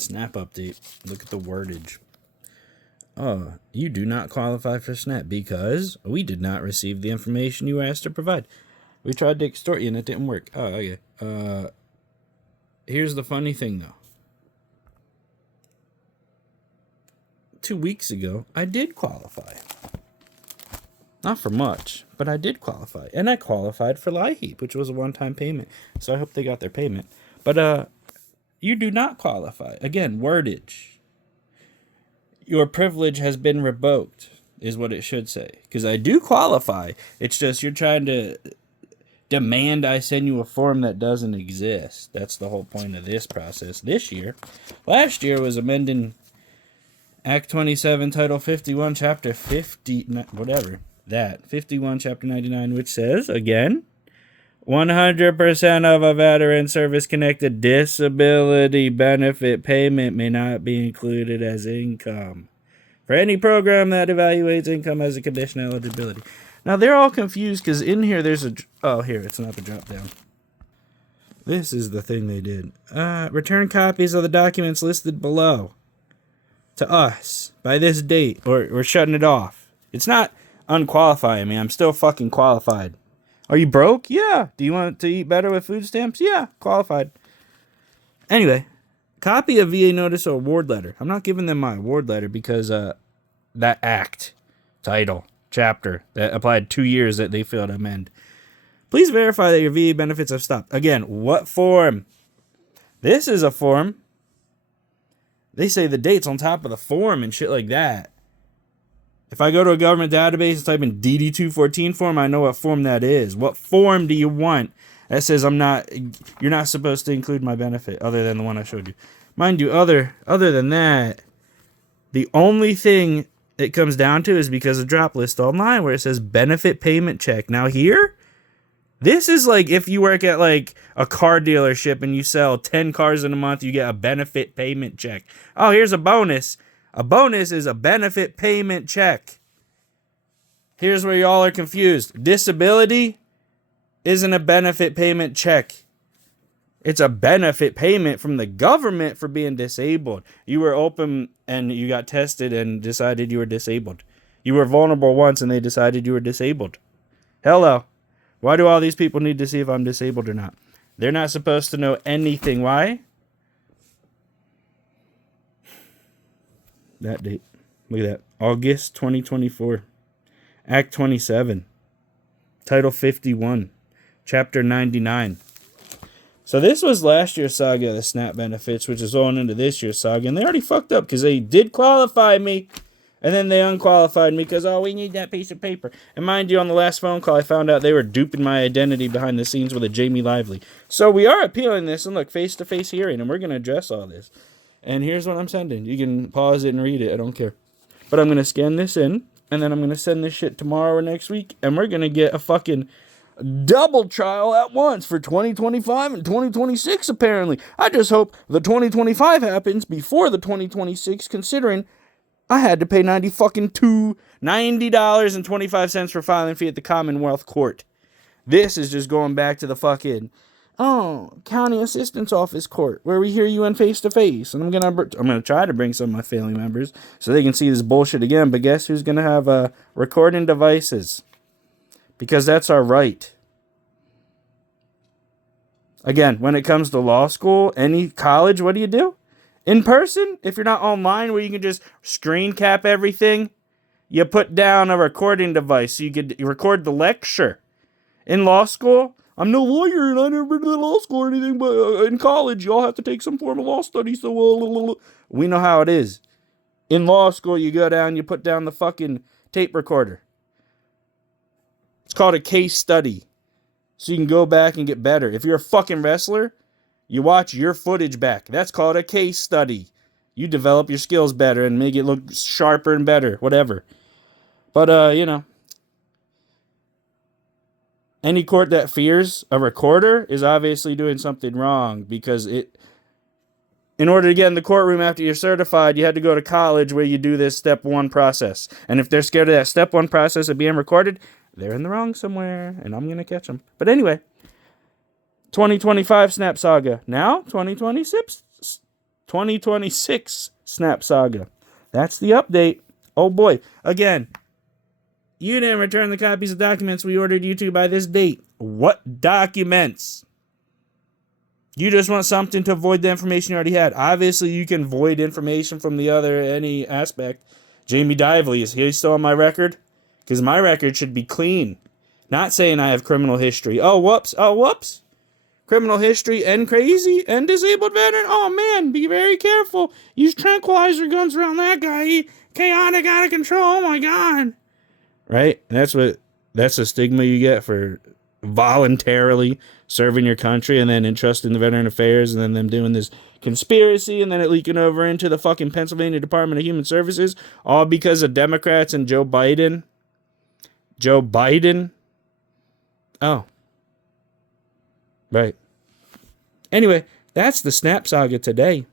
Snap update. Look at the wordage. You do not qualify for SNAP because we did not receive the information you were asked to provide. We tried to extort you and it didn't work. Oh, okay. Here's the funny thing, though. 2 weeks ago, I did qualify. Not for much, but I did qualify. And I qualified for LIHEAP, which was a one-time payment. So I hope they got their payment. But, you do not qualify. Again, wordage. Your privilege has been revoked, is what it should say. Because I do qualify. It's just you're trying to demand I send you a form that doesn't exist. That's the whole point of this process this year. Last year was amending Act 27, Title 51, Chapter 50, whatever, that, 51, Chapter 99, which says, again, 100% of a veteran service-connected disability benefit payment may not be included as income for any program that evaluates income as a condition of eligibility. Now, they're all confused because in here there's a... Oh, here, it's not the drop-down. This is the thing they did. Return copies of the documents listed below to us by this date, or we're shutting it off. It's not unqualifying me. I'm still fucking qualified. Are you broke? Yeah. Do you want to eat better with food stamps? Yeah. Qualified. Anyway, copy of VA notice or award letter. I'm not giving them my award letter because that act, title, chapter that applied 2 years that they failed to amend. Please verify that your VA benefits have stopped. Again, what form? This is a form. They say the date's on top of the form and shit like that. If I go to a government database and type in DD-214 form, I know what form that is. What form do you want that says you're not supposed to include my benefit other than the one I showed you? Mind you, other than that, the only thing it comes down to is because of drop list online where it says benefit payment check. Now here, this is like if you work at like a car dealership and you sell 10 cars in a month, you get a benefit payment check. Oh, here's a bonus. A bonus is a benefit payment check. Here's where y'all are confused. Disability isn't a benefit payment check. It's a benefit payment from the government for being disabled. You were open and you got tested and decided you were disabled. You were vulnerable once and they decided you were disabled. Hello. Why do all these people need to see if I'm disabled or not? They're not supposed to know anything. Why? That date. Look at that. August 2024. Act 27. Title 51. Chapter 99. So this was last year's Saga, the SNAP benefits, which is on into this year's Saga. And they already fucked up because they did qualify me. And then they unqualified me because, we need that piece of paper. And mind you, on the last phone call, I found out they were duping my identity behind the scenes with a Jamie Lively. So we are appealing this and look, face-to-face hearing. And we're going to address all this. And here's what I'm sending. You can pause it and read it. I don't care. But I'm going to scan this in. And then I'm going to send this shit tomorrow or next week. And we're going to get a fucking double trial at once for 2025 and 2026, apparently. I just hope the 2025 happens before the 2026, considering I had to pay $90.25 for filing fee at the Commonwealth Court. This is just going back to the fucking... County Assistance Office Court, where we hear you in face-to-face. And I'm gonna try to bring some of my family members so they can see this bullshit again. But guess who's gonna have recording devices? Because that's our right. Again, when it comes to law school, any college, what do? In person? If you're not online where you can just screen cap everything, you put down a recording device so you could record the lecture. In law school... I'm no lawyer and I never been to law school or anything, but in college, y'all have to take some form of law study, so we know how it is. In law school, you go down, you put down the fucking tape recorder. It's called a case study, so you can go back and get better. If you're a fucking wrestler, you watch your footage back. That's called a case study. You develop your skills better and make it look sharper and better, whatever. But, any court that fears a recorder is obviously doing something wrong because in order to get in the courtroom after you're certified, you had to go to college where you do this step one process. And if they're scared of that step one process of being recorded, they're in the wrong somewhere and I'm going to catch them. But anyway, 2025 Snap Saga. Now, 2026 2026 Snap Saga. That's the update. Oh boy. Again, you didn't return the copies of documents we ordered you to by this date. What documents? You just want something to void the information you already had. Obviously, you can void information from the other, any aspect. Jamie Dively, is he still on my record? Because my record should be clean. Not saying I have criminal history. Oh, whoops. Oh, whoops. Criminal history and crazy and disabled veteran. Oh, man, be very careful. Use tranquilizer guns around that guy. He chaotic, out of control. Oh, my God. Right? That's the stigma you get for voluntarily serving your country and then entrusting the Veteran Affairs and then them doing this conspiracy and then it leaking over into the fucking Pennsylvania Department of Human Services, all because of Democrats and Joe Biden. Joe Biden? Oh. Right. Anyway, that's the Snap Saga today.